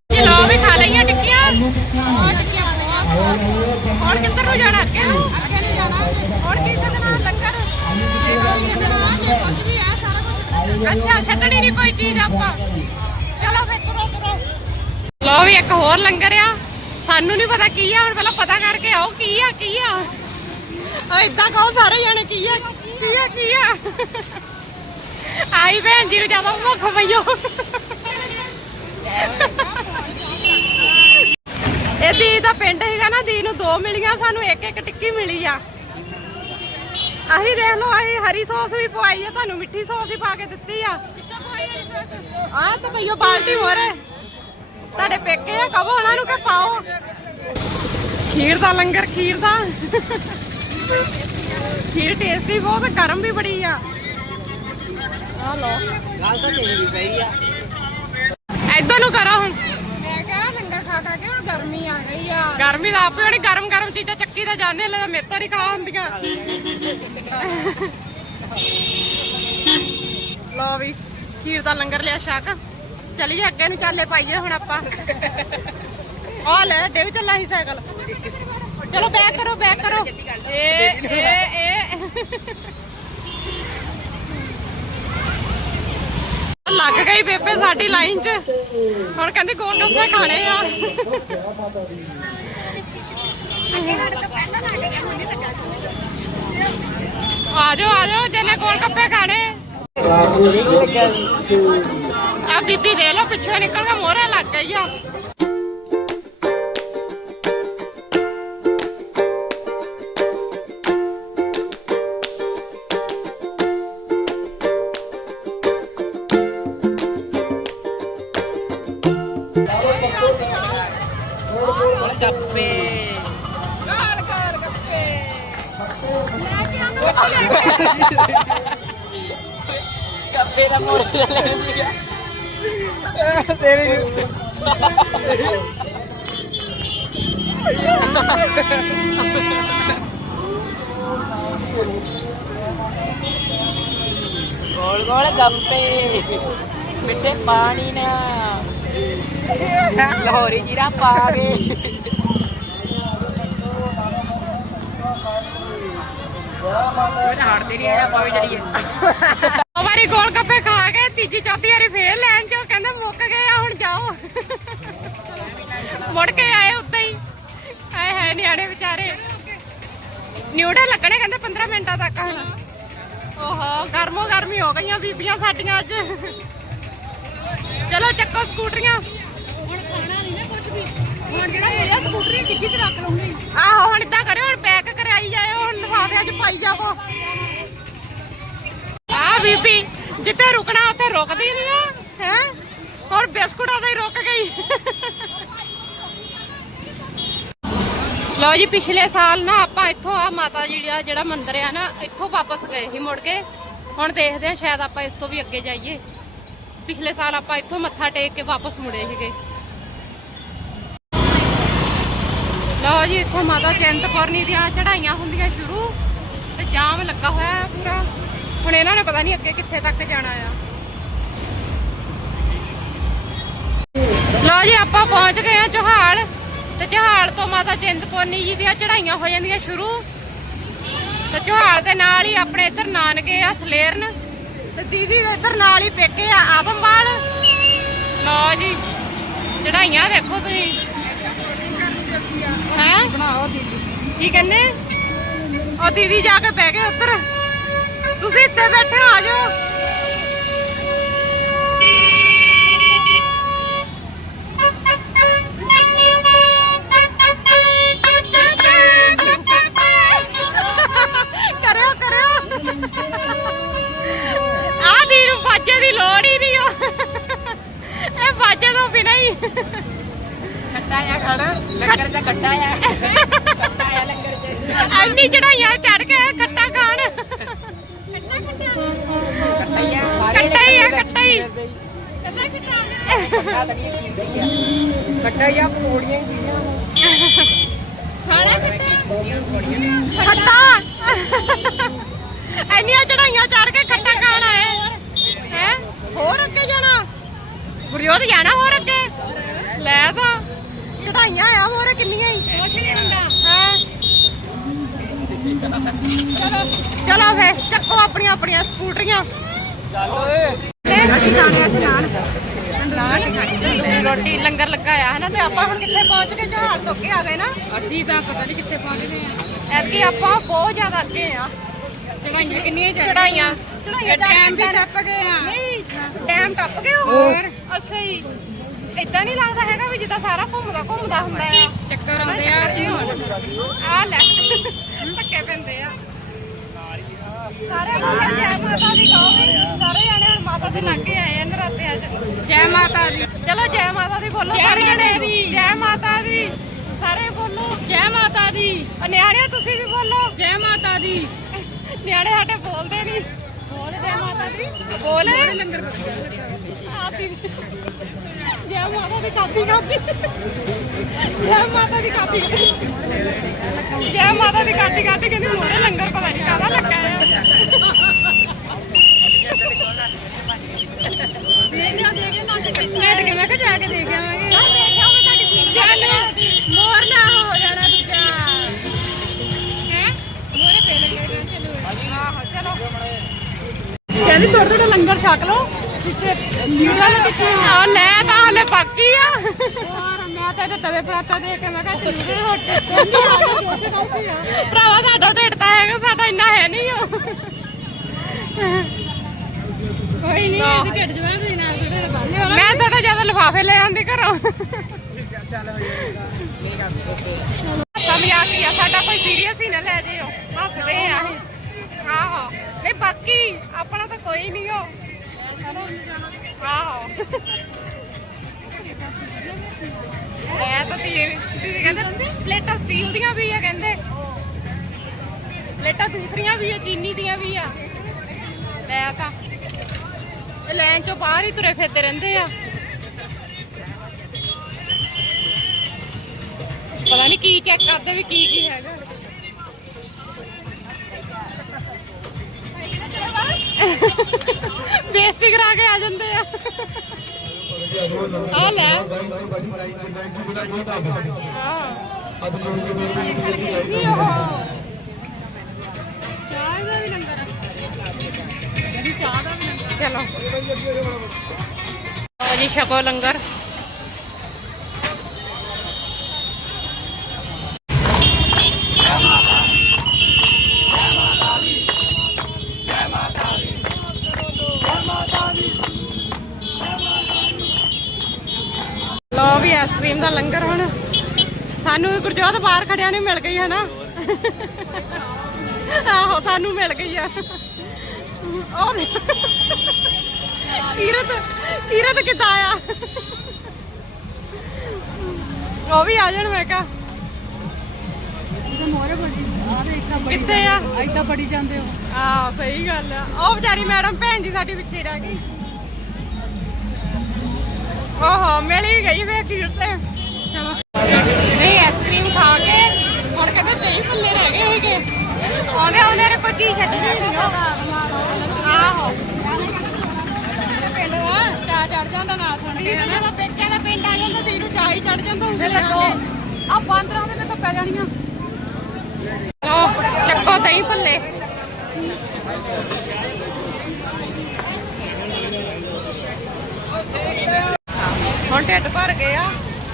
ਜੀ ਲੋ ਵੀ ਖਾ ਲਈਆਂ ਟਿੱਕੀਆਂ ਉਹ ਟਿੱਕੀਆਂ ਬਹੁਤ ਹੁਣ ਕਿੱਧਰ ਨੂੰ ਜਾਣਾ ਅੱਗੇ ਨੂੰ ਅੱਗੇ ਨਹੀਂ ਜਾਣਾ ਹੁਣ ਕੀ ਕਰਨਾ ਲੰਗਰ ਕੁਝ ਵੀ ਆ ਸਾਰਾ ਕੁਝ ਅੱਛਾ ਛੱਡਣੀ ਨਹੀਂ ਕੋਈ ਚੀਜ਼ ਆਪਾਂ ਚਲੋ ਫਿਰ ਤੁਰੋ ਤੁਰੋ ਲੋ ਵੀ ਇੱਕ ਹੋਰ ਲੰਗਰ ਆ ਸਾਨੂੰ ਨਹੀਂ ਪਤਾ ਕੀ ਆ ਹੁਣ ਪਹਿਲਾਂ ਪਤਾ ਕਰਕੇ ਆਓ ਕੀ ਆ ਕੀ ਆ ਆ ਇਦਾਂ ਕਹੋ ਸਾਰੇ ਜਣੇ ਕੀ ਆ ਕੀ ਆ ਕੀ ਆ ਆਈ ਭੈਣ ਜੀ ਨੂੰ ਜ਼ਿਆਦਾ ਭੁੱਖ ਪਈਓ ਇਹ ਦੀ ਦਾ ਪਿੰਡ ਹੈਗਾ ਨਾ ਦੀ ਨੂੰ ਦੋ ਮਿਲੀਆਂ, ਸਾਨੂੰ ਇੱਕ ਇੱਕ ਟਿੱਕੀ ਮਿਲੀ ਆ। ਅਸੀਂ ਦੇਖ ਲਓ, ਅਸੀਂ ਹਰੀ ਸੌਸ ਵੀ ਪਵਾਈ ਆ, ਤੁਹਾਨੂੰ ਮਿੱਠੀ ਸੌਸ ਵੀ ਪਾ ਕੇ ਦਿੱਤੀ ਆ। ਆਹ ਤਾਂ ਭਈਓ ਬਾਲਟੀ ਹੋਰ ਹੈ। ਤੁਹਾਡੇ ਪੇਕੇ ਆ, ਕਹੋ ਉਹਨਾਂ ਨੂੰ ਕਿ ਪਾਓ। ਖੀਰ ਦਾ ਲੰਗਰ, ਖੀਰ ਦਾ। ਖੀਰ ਟੇਸਟੀ ਬਹੁਤ, ਗਰਮ ਵੀ ਬੜੀ ਆ। ਆ ਲੋ ਗੱਲ ਤਾਂ ਤੇਰੀ ਵੀ ਸਹੀ ਆ ਇਦਾਂ ਨੂੰ ਕਰੋ ਹੁਣ। ਮੈਂ ਕਿਹਾ ਲੰਗਰ ਖਾ ਖਾ ਕੇ ਹੁਣ ਗਰਮੀ ਆ ਗਈ ਆ। ਗਰਮੀ ਦਾ ਆਪੇ ਹੋਣੀ ਗਰਮ ਗਰਮ ਚੀਜ਼ਾਂ ਚੱਕੀ ਤਾਂ ਜਾਣੇ ਲੈ ਮੇਰੇ ਤੋਂ ਨਹੀਂ ਖਾ ਹੁੰਦੀਆਂ। ਲੋ ਵੀ ਖੀਰ ਦਾ ਲੰਗਰ ਲਿਆ ਛਕ ਚਲੀਏ ਅੱਗੇ ਨੂੰ ਚਾਲੇ ਪਾਈਏ ਹੁਣ ਆਪਾਂ। ਆ ਲੈ ਡੇਗ ਚੱਲਾ ਸੀ ਸਾਈਕਲ। ਚਲੋ ਬੈਕ ਕਰੋ ਬੈਕ ਕਰੋ। ਏ ਏ ਏ। ਲੱਗ ਗਈ ਬੇਬੇ ਸਾਡੀ ਲਾਈਨ 'ਚ। ਹੁਣ ਕਹਿੰਦੇ ਗੋਲ ਗੱਪੇ ਖਾਣੇ ਆ। ਆਜੋ ਜਾਓ ਜਿਹਨੇ ਗੋਲ ਗੱਪੇ ਖਾਣੇ। ਆ ਬੀਬੀ ਦੇ ਲੋ ਪਿੱਛੇ ਨਿਕਲ ਕੇ ਮੋਹਰੇ ਲੱਗ ਗਈ ਆ ਗੱਪੇ। ਗਾਲ ਗਾਲ ਗੱਪੇ। ਗੱਪੇ ਦਾ ਮੋਰ ਲੈ ਲਿਆ ਗੋਲ ਗੋਲ ਗੱਪੇ। ਮਿੱਠੇ ਪਾਣੀ ਨਾ ਲਾਹੌਰੀ ਜੀਰਾ ਪਾ ਕੇ। ਹੜਦੇ ਨਹੀਂ ਆਇਆ ਪਾਵੇ ਜੜੀਏ ਉਹ ਵਾਰੀ ਗੋਲ ਗੱਪੇ ਖਾ ਕੇ ਤੀਜੀ ਚੌਥੀ ਵਾਰੀ ਫੇਰ ਲੈਣ ਚੋਂ ਕਹਿੰਦੇ ਮੁੱਕ ਗਏ ਆ ਹੁਣ ਜਾਓ। ਮੁੜ ਕੇ ਆਏ ਉੱਦਾਂ ਹੀ। ਆਏ ਹੈ ਨਿਆਣੇ ਵਿਚਾਰੇ। ਨਿਊਡੇ ਲੱਗਣੇ ਕਹਿੰਦੇ 15 ਮਿੰਟਾਂ ਤੱਕ। ਹੁਣ ਓਹੋ ਗਰਮੋ ਗਰਮੀ ਹੋ ਗਈਆਂ ਬੀਬੀਆਂ ਸਾਡੀਆਂ ਅੱਜ। ਚਲੋ ਚੱਕੋ ਸਕੂਟਰੀਆਂ। ਹੁਣ ਖਾਣਾ ਨਹੀਂ ਨਾ ਕੁਝ ਵੀ। ਹੁਣ ਜਿਹੜਾ ਹੋਇਆ ਸਕੂਟਰੀ ਡਿੱਗੀ ਚ ਰੱਖ ਲਉਂਗੀ ਆਹੋ ਹੁਣ ਇਦਾਂ ਕਰਿਓ ਹੁਣ ਪੈਕ ਕਰਾਈ ਹੁਣ ਲਿਫਾਫਿਆਂ 'ਚ ਪਾਈ ਜਾਵੋ। ਆ ਬੀਬੀ, ਜਿੱਥੇ ਰੁਕਣਾ, ਉੱਥੇ ਰੁਕਦੀ ਨਹੀਂ ਆ, ਹੈ? ਹੁਣ ਬਿਸਕੁਟਾਂ ਤੇ ਰੁਕ ਗਈ। ਲਓ ਜੀ, ਪਿਛਲੇ ਸਾਲ ਨਾ ਆਪਾਂ ਇੱਥੋਂ ਆ ਮਾਤਾ ਜੀ ਦਾ ਜਿਹੜਾ ਮੰਦਿਰ ਆ ਨਾ, ਇੱਥੋਂ ਵਾਪਸ ਗਏ ਸੀ ਮੁੜ ਕੇ। ਹੁਣ ਦੇਖਦੇ ਆ, ਸ਼ਾਇਦ ਆਪਾਂ ਇਸ ਤੋਂ ਵੀ ਅੱਗੇ ਜਾਈਏ। ਪਿਛਲੇ ਸਾਲ ਆਪਾਂ ਇੱਥੋਂ ਮੱਥਾ ਟੇਕ ਕੇ ਵਾਪਸ ਮੁੜੇ ਸੀਗੇ। ਲਓ ਜੀ, ਇੱਥੋਂ ਮਾਤਾ ਚਿੰਤਪੁਰਨੀ ਦੀਆਂ ਚੜਾਈਆਂ ਹੁੰਦੀਆਂ ਸ਼ੁਰੂ ਤੇ ਜਾਮ ਲੱਗਾ ਹੋਇਆ ਪੂਰਾ। ਹੁਣ ਇਹਨਾਂ ਨੇ ਪਤਾ ਨਹੀਂ ਅੱਗੇ ਕਿੱਥੇ ਤੱਕ ਜਾਣਾ ਆ। ਲਓ ਜੀ, ਆਪਾਂ ਪਹੁੰਚ ਗਏ ਆ ਚੋਹਾਲ ਤੇ ਚੋਹਾਲ ਤੋਂ ਮਾਤਾ ਚਿੰਤਪੁਰਨੀ ਜੀ ਦੀਆਂ ਚੜਾਈਆਂ ਹੋ ਜਾਂਦੀਆਂ ਸ਼ੁਰੂ। ਤੇ ਚੋਹਾਲ ਦੇ ਨਾਲ ਹੀ ਆਪਣੇ ਇੱਧਰ ਨਾਨਕੇ ਆ, ਸਲੇਰਨ। ਤੇ ਦੀਦੀ ਦੇ ਇੱਧਰ ਨਾਲ ਹੀ ਪੇਕੇ ਆ, ਆਦਮਵਾਲ। ਲਓ ਜੀ ਚੜਾਈਆਂ ਦੇਖੋ ਤੁਸੀਂ। ਹੈ? ਬਣਾਓ ਕੀ ਕਹਿੰਦੇ? ਉਹ ਦੀਦੀ ਜਾ ਕੇ ਬਹਿ ਗਏ ਉੱਧਰ। ਤੁਸੀਂ ਇੱਥੇ ਬੈਠੇ ਹੋ, ਆ ਜਾਓ। ਕਰਿਓ ਕਰਿਓ। ਆ ਦੀ ਨੂੰ ਬਾਜੇ ਦੀ ਲੋੜ ਹੀ ਨਹੀਂ ਉਹ। ਇਹ ਬਾਜੇ ਤੋਂ ਬਿਨਾਂ ਹੀ। ਖੱਟਾ ਆ ਖਾਣਾ ਲੰਗਰ ਦਾ ਖੱਟਾ ਆ। ਖੱਟਾ ਆ ਲੰਗਰ ਚ ਐਨੀ ਚੜਾਈਆਂ ਚੜ ਕੇ ਖੱਟਾ ਖਾਣ। ਖੱਟਾ ਹੀ ਆ ਸਾਰੇ ਖੱਟਾ ਹੀ ਆ, ਖੱਟਾ ਹੀ। ਖੱਟਾ ਤਾਂ ਨਹੀਂ ਪੀਂਦੀ ਆ। ਖੱਟਾ ਹੀ ਆ ਪਕੌੜੀਆਂ ਹੀ ਸੀਗੀਆਂ ਖੱਟਾ। ਐਨੀਆਂ ਚੜਾਈਆਂ ਚੜ ਕੇ ਖੱਟਾ ਖਾਣ ਆਏ। ਹੈ? ਹੋਰ ਅੱਗੇ ਜਾਣਾ। ਗੁਰਿਓਤ ਜਾਣਾ ਹੋਰ ਅੱਗੇ? ਲੈ ਤਾਂ ਚੜਾਈਆਂ ਆ ਹੋਰ ਕਿੰਨੀਆਂ ਹੀ ਕੁਛ ਨਹੀਂ ਹੁੰਦਾ। ਹਾਂ? ਚਲੋ ਚਲੋ ਫੇ ਚੱਕੋ ਆਪਣੀਆਂ ਆਪਣੀਆਂ ਸਕੂਟਰੀਆਂ। ਅਸੀਂ ਖਾਣੇ ਇੱਥੇ ਨਾਨ ਨਾਨ ਰੋਟੀ ਲੰਗਰ ਲੱਗਾ ਆ ਹੈ ਨਾ ਤੇ ਆਪਾਂ ਹੁਣ ਕਿੱਥੇ ਪਹੁੰਚ ਗਏ? ਜਹਾਜ਼ ਤੋਂ ਅੱਗੇ ਆ ਗਏ ਨਾ। ਅਸੀਂ ਤਾਂ ਪਤਾ ਨਹੀਂ ਕਿੱਥੇ ਪਹੁੰਚ ਗਏ ਆ। ਐਤਕੀ ਆਪਾਂ ਬਹੁਤ ਜ਼ਿਆਦਾ ਅੱਗੇ ਆ। ਚੜਾਈਆਂ ਕਿੰਨੀਆਂ ਚੜਾਈਆਂ। ਚੜਾਈਆਂ ਟਾਈਮ ਵੀ ਟੱਪ ਗਏ ਆ। ਨਹੀਂ ਟਾਈਮ ਟੱਪ ਗਿਆ ਹੋਰ? ਅੱਛਾ ਹੀ ਇਦਾਂ ਨਹੀਂ ਲੱਗਦਾ ਹੈਗਾ ਵੀ ਜਿੱਦਾਂ ਸਾਰਾ ਘੁੰਮਦਾ ਘੁੰਮਦਾ ਹੁੰਦਾ ਆ। ਚੱਕਰ ਆਉਂਦੇ ਆ। ਆ। ਲੈ। ਧੱਕੇ ਪੈਂਦੇ ਆ। ਸਾਰੇ ਬੋਲੋ ਜੈ ਮਾਤਾ ਦੀ ਕਹੋ ਵੀ। ਸਾਰੇ ਜਾਣੇ ਹੁਣ ਮਾਤਾ ਦੇ ਲਾਗੇ ਆਏ ਆ ਨਰਾਤਿਆਂ 'ਚ ਜੈ ਮਾਤਾ ਦੀ। ਚਲੋ ਜੈ ਮਾਤਾ ਦੀ ਬੋਲੋ ਸਾਰੇ ਜਾਣੇ। ਜੈ ਮਾਤਾ ਦੀ। ਸਾਰੇ ਬੋਲੋ। ਜੈ ਮਾਤਾ ਦੀ। ਨਿਆਣਿਓ ਤੁਸੀਂ ਵੀ ਬੋਲੋ। ਜੈ ਮਾਤਾ ਦੀ। ਨਿਆਣੇ ਸਾਡੇ ਬੋਲਦੇ ਨਹੀਂ ਬੋਲ ਜੈ ਮਾਤਾ ਦੀ। ਬੋਲ। ਲੰਗਰ ਪੱਕਾ ਆਤੀ ਜੈ ਮਾਤਾ ਦੀ ਕਾਪੀ ਕਾਪੀ। ਜੈ ਮਾਤਾ ਦੀ ਕਾਪੀ। ਜੈ ਮਾਤਾ ਦੀ ਕਾਪੀ ਕਾਪੀ ਕਹਿੰਦੀ ਮੋਰੇ ਲੰਗਰ ਪਤਾ ਨਹੀਂ ਕਾਹਦਾ ਲੱਗਾ ਆ। ਬੈਠ ਕੇ ਮੈਂ ਕਿਹਾ ਜਾ ਕੇ ਦੇਖ ਆਵਾਂਗੇ। ਆ ਦੇਖਿਆ ਹੋਵੇ ਤੁਹਾਡੀ ਸੀਟ ਚੱਲ ਮੋਰ ਨਾ ਹੋ ਜਾਣਾ ਦੂਜਾ। ਹੈ? ਮੋਰੇ ਪੇ ਲੱਗੇ ਚਲੋ ਆਹੋ ਚਲੋ। ਕਹਿੰਦੀ ਥੋੜਾ ਥੋੜਾ ਲੰਗਰ ਛਕ ਲਓ। ਆ ਲੈ ਤਾਂ ਹਲੇ ਬਾਕੀ ਆ ਹੋਰ ਮੈਂ ਤਾਂ ਇਹਦੇ ਤਵੇ ਪਰਾਤਾ ਦੇ ਕੇ ਮੈਂ ਕਿਹਾ ਚਲੂਗੇ ਰੋਟੀ ਕਹਿੰਦੀ ਆ ਗਏ ਕੋਸੇ ਕੋਸੇ ਆ ਭਰਾਵਾ ਸਾਡਾ ਢਿੱਡ ਤਾਂ ਹੈਗਾ ਸਾਡਾ ਇੰਨਾ ਹੈ ਨਹੀਂ ਓ ਕੋਈ ਨਹੀਂ ਅਸੀਂ ਢਿੱਡ ਜਵਾਂ ਤੁਸੀਂ ਨਾਲ ਥੋੜੇ ਦੇ ਬਾਲੇ ਹੋਣਾ ਮੈਂ ਥੋੜਾ ਜ਼ਿਆਦਾ ਲਿਫਾਫੇ ਲੈ ਆਂਦੀ ਘਰੋਂ ਸਮਝਾ ਕੀ ਆ ਸਾਡਾ ਕੋਈ ਸੀਰੀਅਸ ਹੀ ਨਾ ਲੈ ਜਿਓ ਹੱਸਦੇ ਆ ਆਹੋ, ਨਹੀਂ, ਬਾਕੀ ਆਪਣਾ ਤਾਂ ਕੋਈ ਨਹੀਂ ਹੋ ਆਹੋ ਮੈਂ ਤਾਂ ਤੀਰ ਦੀਦੀ ਕਹਿੰਦੇ, ਪਲੇਟਾਂ ਸਟੀਲ ਦੀਆਂ ਵੀ ਆ, ਕਹਿੰਦੇ। ਪਲੇਟਾਂ ਦੂਸਰੀਆਂ ਵੀ ਆ ਚੀਨੀ ਦੀਆਂ ਵੀ ਆ ਲੈ ਤਾਂ ਇਹ ਲਾਈਨ ਚੋਂ ਬਾਹਰ ਹੀ ਤੁਰੇ ਫਿਰਦੇ ਰਹਿੰਦੇ ਆ ਪਤਾ ਨਹੀਂ ਕੀ ਚੈੱਕ ਕਰਦੇ ਵੀ ਕੀ ਕੀ ਹੈਗਾ। ਬੇਇੱਜ਼ਤੀ ਕਰਾ ਕੇ ਆ ਜਾਂਦੇ ਆ। ਆ ਲੈ। ਹਾਂ। ਸੀ ਉਹ ਚਾਹ ਦਾ ਵੀ ਲੰਗਰ ਜਿਹੜੀ ਚਾਹ ਦਾ ਵੀ ਲੰਗਰ ਚਲੋ ਜੀ, ਛਕੋ ਲੰਗਰ। ਦਾ ਲੰਗਰ ਹੁਣ। ਸਾਨੂੰ ਗੁਰਜੋਤ ਬਾਹਰ ਖੜਿਆ ਨੂੰ ਮਿਲ ਗਈ ਹੈ ਨਾ। ਆਹੋ ਸਾਨੂੰ ਮਿਲ ਗਈ ਆ। ਉਹ। ਕੀਰਤ ਕੀਰਤ ਕਿੱਦਾਂ ਆ? ਉਹ ਵੀ ਆ ਜਾਣ ਮੈਂ ਕਿਹਾ। ਆ ਕਿੱਥੇ ਆ? ਐਦਾਂ ਬੜੀ ਜਾਂਦੇ ਹੋ। ਆਹ ਸਹੀ ਗੱਲ ਆ। ਉਹ ਵਿਚਾਰੀ ਮੈਡਮ ਭੈਣ ਜੀ ਸਾਡੀ ਪਿੱਛੇ ਰਹਿ ਗਈ। ਓਹੋ ਮਿਲ ਹੀ ਗਈ ਵੇ ਕੀਰਤ ਤੇ। ਚਲੋ। ਨਹੀਂ ਆਈਸਕ੍ਰੀਮ ਖਾ ਕੇ ਹੁਣ ਕਹਿੰਦੇ ਦਹੀਂ ਭੱਲੇ ਰਹਿ ਗਏ ਸੀਗੇ ਆਉਂਦੇ ਆਉਂਦੇ ਨੇ ਕੋਈ ਚੀਜ਼ ਛੱਡਣੀ ਨਹੀਂ ਆਹੋ। ਪਿੰਡ ਦਾ ਚਾਹ ਚੜ ਜਾਂਦਾ ਨਾਲ ਸੁਣ ਕੇ ਜਦੋਂ ਪੇਕਿਆਂ ਦਾ ਪਿੰਡ ਆ ਜਾਂਦਾ ਤੇ ਇਹਨੂੰ ਚਾਹ ਹੀ ਚੜ ਜਾਂਦਾ ਹੁੰਦੇ ਆ ਬਾਂਦਰਾਂ ਦੇ ਤਾਂ ਪੈ ਜਾਣੀਆਂ। ਲੋ ਚੱਕੋ ਦਹੀਂ ਭੱਲੇ। ਹੁਣ ਢਿੱਡ ਭਰ ਗਏ ਆ।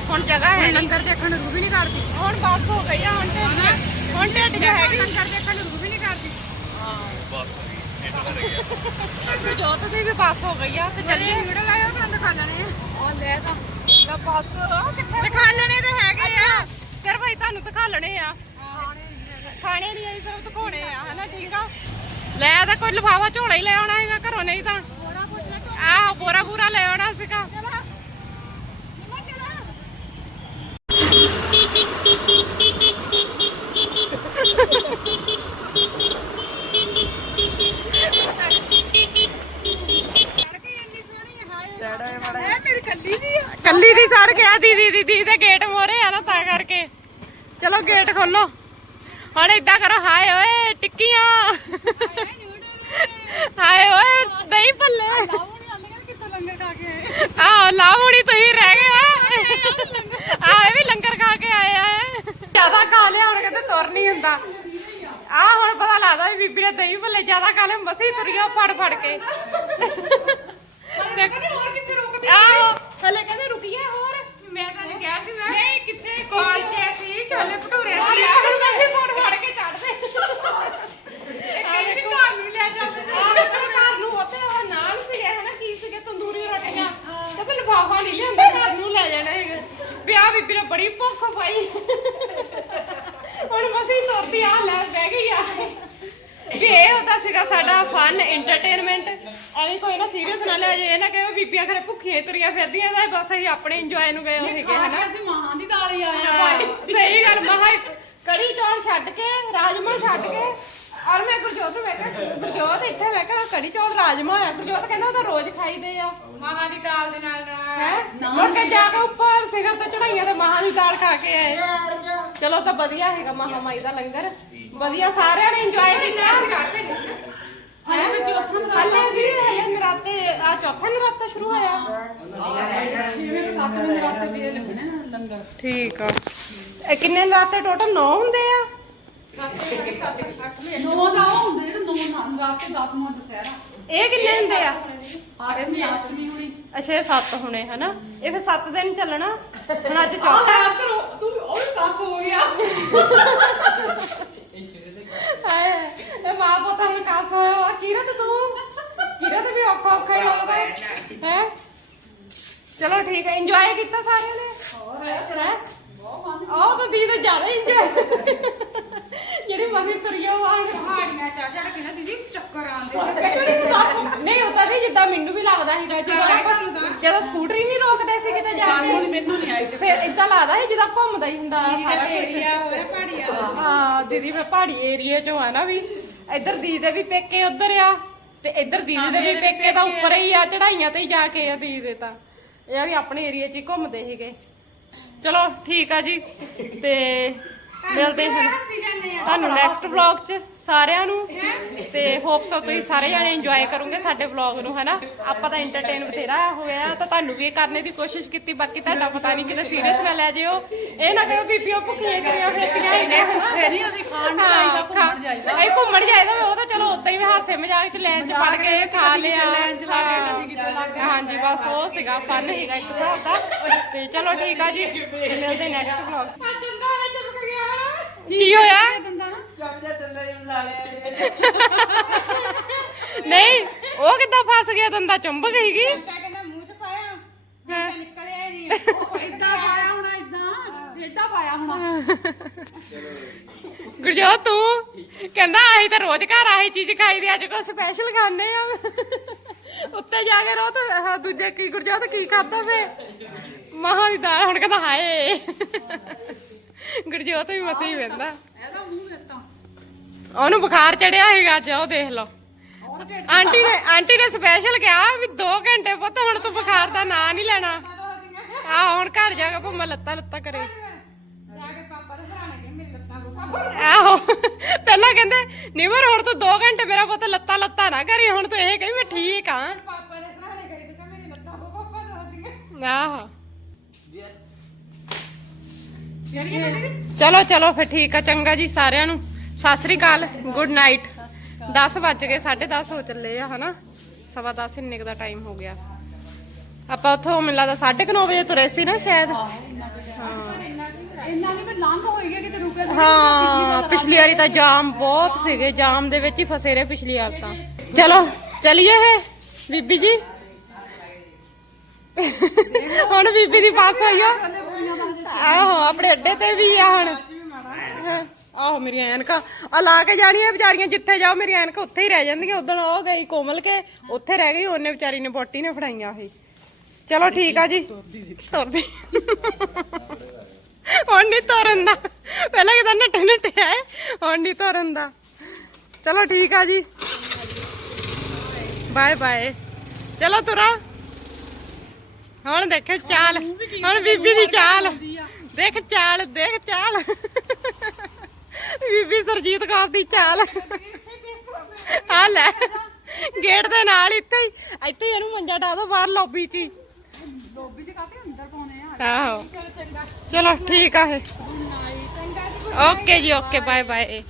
ਹੁਣ ਜਗ੍ਹਾ ਹੈ ਨੀ। ਲੰਗਰ ਦੇਖਣ ਨੂੰ ਰੂਹ ਵੀ ਨਹੀਂ ਕਰਦੀ। ਹੁਣ ਬਸ ਹੋ ਗਈ ਆ ਹੁਣ ਢਿੱਡ ਹੁਣ ਢਿੱਡ ਜੋ ਹੈਗੀ। ਲੰਗਰ ਦੇਖਣ ਨੂੰ ਰੂਹ ਵੀ ਗੁਰਜੋਤ ਦੀ ਵੀ ਬੱਸ ਹੋ ਗਈ ਆ ਤੇ ਚੱਲੀਏ। ਵੀਡੀਓ ਲਾਇਆ ਬੰਦ ਖਾ ਲੈਣੇ ਆ। ਉਹ ਲੈ ਤਾਂ ਨਾ ਬੱਸ। ਕਿੱਥੇ ਦਿਖਾ ਲੈਣੇ ਤਾਂ ਹੈਗੇ ਆ। ਸਿਰਫ ਅਸੀਂ ਤੁਹਾਨੂੰ ਦਿਖਾਲਣੇ ਆ। ਖਾਣੇ ਨਹੀਂ ਆਈ ਸਿਰਫ ਦਿਖਾਉਣੇ ਆ ਹਨਾ ਠੀਕ ਆ? ਲੈ ਤਾਂ ਕੋਈ ਲਫਾਫਾ ਝੋਲਾ ਹੀ ਲੈ ਆਉਣਾ ਹੈਗਾ ਘਰੋਂ ਨਹੀਂ ਤਾਂ। ਆਹੋ ਬੋਰਾ ਬੂਰਾ ਲੈ ਆਉਣਾ ਸੀਗਾ। ਕੱਲੀ ਦੀ ਸੜ ਗਿਆ ਦੀਦੀ ਦੀਦੀ ਦੇ ਗੇਟ ਮੋਰੇ ਆ ਨਾ ਤਾਂ ਕਰਕੇ। ਚਲੋ ਗੇਟ ਖੋਲੋ। ਹੁਣ ਏਦਾਂ ਕਰੋ ਹਾਏ ਓਏ ਟਿੱਕੀਆਂ। ਹਾਏ ਓਏ ਦਹੀਂ ਭੱਲੇ। ਆਹ ਲਾਉਣੀ ਤੁਸੀਂ ਰਹਿ ਗਏ ਆ। ਇਹ ਵੀ ਲੰਗਰ ਖਾ ਕੇ ਆਏ ਆ। ਜ਼ਿਆਦਾ ਖਾ ਲਿਆ ਹੁਣ ਕਹਿੰਦੇ ਤੁਰ ਨਹੀਂ ਹੁੰਦਾ। ਆ ਹੁਣ ਪਤਾ ਲੱਗਦਾ ਵੀ ਬੀਬੀ ਨੇ ਦਹੀਂ ਭੱਲੇ ਜ਼ਿਆਦਾ ਖਾ ਲਏ ਮਸੀ ਤੁਰੀਆਂ ਫੜ ਫੜ ਕੇ ਕਹਿੰਦੇ ਹੋਰ ਕਿੱਥੇ ਰੁਕਦੀ ਆਹੋ ਹਲੇ ਕਹਿੰਦੇ ਰੁਕੀਏ ਹੋਰ ਮੈਂ ਤਾਂ ਕਿਹਾ ਸੀ ਮੈਂ ਨਹੀਂ ਕਿੱਥੇ ਕਾਲ ਚ ਸੀ ਛੋਲੇ ਭਟੂਰੇ ਆ ਸੀ ਲੈ ਹੁਣ ਵੈਸੇ ਫੜ ਫੜ ਕੇ ਚੜਦੇ ਕਹਿੰਦੀ ਘਰ ਨੂੰ ਲੈ ਜਾਂਦੇ ਘਰ ਨੂੰ ਉੱਥੇ ਉਹ ਨਾਨ ਸੀਗੇ ਹਨਾ ਕੀ ਸੀਗੇ ਤੰਦੂਰੀ ਰੋਟੀਆਂ ਤੇ ਕੋਈ ਲਿਫਾਫਾ ਨਹੀਂ ਲਿਆਂਦਾ ਘਰ ਨੂੰ ਲੈ ਜਾਣਾ ਹੈਗਾ ਵਿਆਹ ਬੀਬੀ ਨੇ ਬੜੀ ਭੁੱਖ ਪਾਈ ਹੁਣ ਮਸੀਂ ਤੁਰਦੀ ਆ ਲੈ ਬਹਿ ਗਈ ਆ ਵੀ ਇਹ ਹੁੰਦਾ ਸੀਗਾ ਸਾਡਾ ਫਨ ਐਂਟਰਟੇਨਮੈਂਟ ਐਵੇਂ ਕੋਈ ਨਾ ਸੀਰੀਅਸ ਨਾ ਲੈ ਜੇ ਇਹ ਨਾ ਕਹੋ ਬੀਬੀਆਂ ਖਰੇ ਭੁੱਖੀਆਂ ਤੁਰੀਆਂ ਫਿਰਦੀਆਂ ਤਾਂ ਬਸ ਅਸੀਂ ਆਪਣੇ ਇੰਜੋਏ ਨੂੰ ਗਏ ਹੋਏਗੇ ਹਨਾ। ਅਸੀਂ ਮਾਂ ਦੀ ਦਾਲ ਹੀ ਹਾਂ, ਸਹੀ ਗੱਲ ਮਹਾ ਕੜੀ ਚੌਲ ਛੱਡ ਕੇ ਰਾਜਮਾ ਛੱਡ ਕੇ ਔਰ ਮੈਂ ਗੁਰਜੋਤ ਨੂੰ ਮੈਂ ਕਿਹਾ ਗੁਰਜੋਤ ਇੱਥੇ ਮੈਂ ਕਿਹਾ ਕੜੀ ਚੌਲ ਰਾਜਮਾ ਆ। ਗੁਰਜੋਤ ਕਹਿੰਦਾ ਉਹ ਤਾਂ ਰੋਜ਼ ਖਾਈਦੇ ਆ। ਮਾਂ ਦੀ ਦਾਲ ਦੇ ਨਾਲ ਨਾਲ। ਹੈ? ਮੁੜ ਕੇ ਜਾ ਕੇ ਉੱਪਰ ਸਿਖਰ ਤੇ ਚੜਾਈਆਂ ਤੇ ਮਹਾਂ ਦੀ ਦਾਲ ਖਾ ਕੇ ਆਏ। ਚਲੋ ਤਾਂ ਵਧੀਆ ਹੈਗਾ ਮਹਾ ਦਾ ਲੰਗਰ। ਵਧੀਆ ਸਾਰਿਆਂ ਨੇ ਇੰਜੋਏ ਕੀਤਾ। ਹਲੇ ਹਲੇ ਵੀ, ਹਲੇ ਨਰਾਤੇ, ਆ ਚੌਥਾ ਨਰਾਤਾ ਸ਼ੁਰੂ ਹੋਇਆ। ਠੀਕ ਆ। ਇਹ ਕਿੰਨੇ ਨਰਾਤੇ ਟੋਟਲ 9 ਹੁੰਦੇ ਆ? ਨੌ ਦਾ ਉਹ ਹੁੰਦੇ ਨੇ, ਨੌ ਨਾ ਰਾਤ ਤੇ 10 ਨੂੰ ਦੁਸਹਿਰਾ। ਇਹ ਕਿੰਨੇ ਹੁੰਦੇ ਆ? ਆਰੇ ਦੀ ਅਸ਼ਟਮੀ ਹੋਣੀ। ਅੱਛਾ ਇਹ 7 ਹੋਣੇ ਹਨਾ? ਇਹ ਫਿਰ 7 ਦਿਨ ਚੱਲਣਾ। ਹੁਣ ਅੱਜ ਆ ਚੌਥਾ ਲੈ ਕਰੋ ਤੂੰ ਉਹ ਵੀ 10 ਹੋ ਗਿਆ। ਹਾਏ ਇਹ ਮਾਂ ਪੁੱਤ ਹੁਣ ਕਾਸ ਹੋਇਆ ਵਾ। ਕੀਰਤ ਤੂੰ? ਕੀਰਤ ਵੀ ਔਖਾ ਔਖਾ ਹੀ ਲੱਗਦਾ ਹੈ? ਚਲੋ ਠੀਕ ਹੈ ਇੰਜੋਏ ਕੀਤਾ ਸਾਰਿਆਂ ਨੇ? ਹੋਰ? ਚਲਾ ਆਹ ਤਾਂ ਦੀ ਤਾਂ ਜ਼ਿਆਦਾ ਇੰਜੋਏ ਜਿਹੜੀ ਮਸੀ ਤੁਰੀਆਂ ਵਾਂਗ ਪਹਾੜੀਆਂ ਚੜ ਚੜ ਕੇ ਨਾ ਦੀਦੀ ਚੱਕਰ ਆਉਂਦੇ ਕਿਹੜੀ ਨੂੰ ਦੱਸ ਨਹੀਂ ਉਦਾਂ ਨਹੀਂ ਜਿੱਦਾਂ ਮੈਨੂੰ ਵੀ ਲੱਗਦਾ ਸੀਗਾ ਜਦੋਂ ਸਕੂਟਰ ਹੀ ਨਹੀਂ ਰੋਕਦੇ ਸੀ ਕਿਤੇ ਜਾ ਕੇ। ਮੈਨੂੰ ਨਹੀਂ ਆਈ ਫਿਰ ਇਦਾਂ ਲੱਗਦਾ ਸੀ ਜਿੱਦਾਂ ਘੁੰਮਦਾ ਹੀ ਹੁੰਦਾ ਸਾਰਾ ਕੁਛ। ਏਰੀਆ ਹੋਰ ਪਹਾੜੀਆਂ ਹਾਂ ਦੀਦੀ ਫਿਰ ਪਹਾੜੀ ਏਰੀਆ ਚੋਂ ਆ ਨਾ ਵੀ। ਇੱਧਰ ਦੀਦੀ ਦੇ ਵੀ ਪੇਕੇ ਉੱਧਰ ਆ ਤੇ ਇੱਧਰ ਦੀਦੀ ਦੇ ਵੀ ਪੇਕੇ ਤਾਂ ਉੱਪਰ ਹੀ ਆ ਚੜਾਈਆਂ ਤੇ ਹੀ ਜਾ ਕੇ ਆ ਦੀਦੀ ਦੇ ਤਾਂ। ਇਹ ਵੀ ਆਪਣੇ ਏਰੀਆ 'ਚ ਹੀ ਘੁੰਮਦੇ ਸੀਗੇ। ਚਲੋ ਠੀਕ ਆ ਜੀ। ਤੇ ਮਿਲਦੇ ਹਾਂ। ਤੁਹਾਨੂੰ ਨੈਕਸਟ ਵਲੌਗ 'ਚ। ਸਾਰਿਆਂ ਨੂੰ ਤੇ ਹੋਪ ਸੋ ਤੁਸੀਂ ਸਾਰੇ ਜਾਣੇ ਇੰਜੋਏ ਕਰੋਗੇ ਸਾਡੇ ਵਲੌਗ ਨੂੰ ਹਨਾ? ਆਪਾਂ ਤਾਂ ਐਂਟਰਟੇਨ ਬਥੇਰਾ ਹੋਇਆ ਤਾਂ ਤੁਹਾਨੂੰ ਵੀ ਇਹ ਕਰਨੇ ਦੀ ਕੋਸ਼ਿਸ਼ ਕੀਤੀ ਬਾਕੀ ਤੁਹਾਡਾ ਪਤਾ ਨਹੀਂ ਕਿਤੇ ਸੀਰੀਅਸ ਨਾ ਲੈ ਜਿਓ। ਇਹ ਨਾ ਕਹੋ ਬੀਬੀਆਂ ਭੁੱਖੀਆਂ ਕਰੀਆਂ ਫਿਰਦੀਆਂ ਹੈਗੇ ਹਨਾ ਨਹੀਂ ਅਸੀਂ ਖਾਣ ਨੂੰ ਜਾਈਦਾ ਘੁੰਮਣ ਜਾਈਦਾ। ਅਸੀਂ ਘੁੰਮਣ ਜਾਈਦਾ ਉਹ ਤਾਂ ਚਲੋ ਉਦਾਂ ਹੀ ਵੀ ਹਾਸੇ ਮਜ਼ਾਕ ਚ ਲੈਣ ਚ ਪੜ ਕੇ ਖਾ ਲਿਆ। ਲੈਣ ਚ ਲਾ ਕੇ ਕਦੀ ਕਿਤੇ ਲਾ ਕੇ। ਹਾਂਜੀ ਬਸ ਉਹ ਸੀਗਾ ਫਨ ਸੀਗਾ ਇੱਕ ਹਿਸਾਬ ਦਾ। ਤੇ ਚਲੋ ਠੀਕ ਆ ਜੀ। ਮਿਲਦੇ ਨੈਕਸਟ ਵਲੌਗ ਆ ਦੰਦਾਂ ਵਿੱਚ ਚਮਕ ਗਿਆ ਹਨਾ ਕੀ ਹੋਇਆ? ਦੰਦਾਂ ਨਹੀਂ ਉਹ ਕਿੱਦਾਂ ਫਸ ਗਿਆ ਦੰਦਾ ਚੁੰਬਕ ਸੀਗੀ ਕਿਆ ਕਹਿੰਦਾ ਮੂੰਹ ਚ ਪਾਇਆ ਨਿਕਲਿਆ ਹੀ ਨਹੀਂ। ਉਹ ਇਦਾਂ ਪਾਇਆ ਹੋਣਾ ਇਦਾਂ ਏਦਾਂ ਪਾਇਆ ਹੋਣਾ? ਗੁਰਜੋਤ ਤੂੰ ਕਹਿੰਦਾ ਅਸੀਂ ਤਾਂ ਰੋਜ਼ ਘਰ ਆਹੀ ਚੀਜ਼ ਖਾਈ ਦੀ ਅੱਜ ਕੋ ਸਪੈਸ਼ਲ ਖਾਣੇ ਆ। ਉੱਤੇ ਜਾ ਕੇ ਰੋ ਤਾਂ ਦੂਜੇ ਕੀ ਗੁਰਜੋਤ ਕੀ ਖਾਦਾ ਫੇ ਮਹਾਂ ਦੀ ਦਾਲ ਹੁਣ ਕਹਿੰਦਾ ਹਾਏ। ਗੁਰਜੋਤ ਵੀ ਮਸੀ ਵੇਂਦਾ। ਇਹਦਾ ਮੂੰਹ ਵੇਖਾਂ ਉਹਨੂੰ ਬੁਖਾਰ ਚੜਿਆ ਸੀਗਾ ਅੱਜ ਉਹ ਦੇਖ ਲਓ। ਆਂਟੀ ਨੇ ਆਂਟੀ ਨੇ ਸਪੈਸ਼ਲ ਕਿਹਾ ਵੀ 2 ਘੰਟੇ ਪੁੱਤ ਹੁਣ ਤੂੰ ਬੁਖਾਰ ਦਾ ਨਾਂ ਨਹੀਂ ਲੈਣਾ। ਆ ਹੁਣ ਘਰ ਜਾ ਕੇ ਭੁੰਮਾ ਲੱਤਾਂ ਲੱਤਾਂ ਕਰੇ ਜਾ ਕੇ ਪਾਪਾ ਦੇ ਸਰਾਣੇ ਕੇ ਮੇਰੀ ਲੱਤਾਂ ਕੋ ਪਾਪਾ ਆਹੋ। ਪਹਿਲਾਂ ਕਹਿੰਦੇ ਨਿਮਰ ਹੁਣ ਤੂੰ 2 ਘੰਟੇ ਮੇਰਾ ਪੁੱਤ ਲੱਤਾਂ ਲੱਤਾਂ ਨਾ ਕਰੀ ਹੁਣ ਤੂੰ ਇਹ ਕਹੀ ਮੈਂ ਠੀਕ ਆ। ਪਾਪਾ ਦੇ ਸਰਾਣੇ ਕਰੀ ਤੇ ਮੇਰੀ ਲੱਤਾਂ ਦੋਦੀਆਂ। ਆਹੋ। ਚਲੋ ਚਲੋ, ਫਿਰ ਠੀਕ ਆ, ਚੰਗਾ ਜੀ ਸਾਰਿਆਂ ਨੂੰ। ਸਤਿ ਸ੍ਰੀ ਅਕਾਲ ਗੁੱਡ ਨਾਈਟ 10 ਵੱਜ ਗਏ 10:30 ਹੋ ਚੱਲੇ ਆ, ਹਨਾ? ਸਵਾ 10 ਇੰਨੇ ਦਾ ਟਾਈਮ ਹੋ ਗਿਆ। ਆਪਾਂ ਉੱਥੋਂ, ਮੈਨੂੰ ਲੱਗਦਾ 9:30 ਵਜੇ ਤੁਰੇ ਸੀ ਨਾ, ਸ਼ਾਇਦ। ਹਾਂ, ਪਿਛਲੀ ਵਾਰੀ ਤਾਂ ਜਾਮ ਬਹੁਤ ਸੀਗੇ, ਜਾਮ ਦੇ ਵਿੱਚ ਹੀ ਫਸੇ ਰਹੇ ਪਿਛਲੀ ਵਾਰ ਤਾਂ। ਚਲੋ, ਚਲਿਏ ਹੈ ਬੀਬੀ ਜੀ। ਹੁਣ ਬੀਬੀ ਦੀ ਬੱਸ ਆਈ ਆਹੋ ਆਪਣੇ ਤੇ ਵੀ ਆ ਹੁਣ। ਆਹੋ ਮੇਰੀਆਂ ਐਨਕਾਂ। ਆ ਲਾ ਕੇ ਜਾਣੀਆਂ ਵਿਚਾਰੀਆਂ, ਜਿੱਥੇ ਜਾਓ ਮੇਰੀਆਂ ਐਨਕਾਂ ਉੱਥੇ ਹੀ ਰਹਿ ਜਾਂਦੀਆਂ। ਉਦੋਂ ਉਹ ਗਈ ਕੋਮਲ ਕੇ, ਉੱਥੇ ਰਹਿ ਗਈ, ਉਹਨੇ ਵਿਚਾਰੀ ਨੇ ਬੋਟੀ ਨੇ ਫੜਾਈਆਂ ਇਹ। ਚਲੋ ਠੀਕ ਆ ਜੀ। ਤੁਰਦੀ। ਹੁਣ ਨਹੀਂ ਤੁਰਨ ਦਾ। ਪਹਿਲਾਂ ਕਿਦਾਂ ਨੱਟੇ ਨੱਟੇ ਆਏ, ਹੁਣ ਨਹੀਂ ਤੁਰਨ ਦਾ। ਚਲੋ ਠੀਕ ਆ ਜੀ। Bye bye. ਚਲੋ ਤੁਰਾ। ਹੁਣ ਦੇਖੇ ਚਾਲ। ਹੁਣ ਬੀਬੀ ਦੀ ਚਾਲ। ਦੇਖ ਚਾਲ ਦੇਖ ਚਾਲ। ਬੀਬੀ ਸਰਜੀਤ ਕੌਰ ਦੀ ਚਾਲ। ਆ ਲੈ ਗੇਟ ਦੇ ਨਾਲ ਇੱਥੇ ਹੀ ਇੱਥੇ ਇਹਨੂੰ ਮੰਜਾ ਢਾ ਦੋ ਬਾਹਰ ਲੌਬੀ 'ਚ ਹੀ। ਲੋਬੀ ਚ ਕਾਤੇ ਅੰਦਰ ਪਾਉਣੇ ਆ? ਆਹੋ। ਚਲ ਠੀਕ ਆ ਇਹ। ਓਕੇ ਜੀ ਓਕੇ ਬਾਏ ਬਾਏ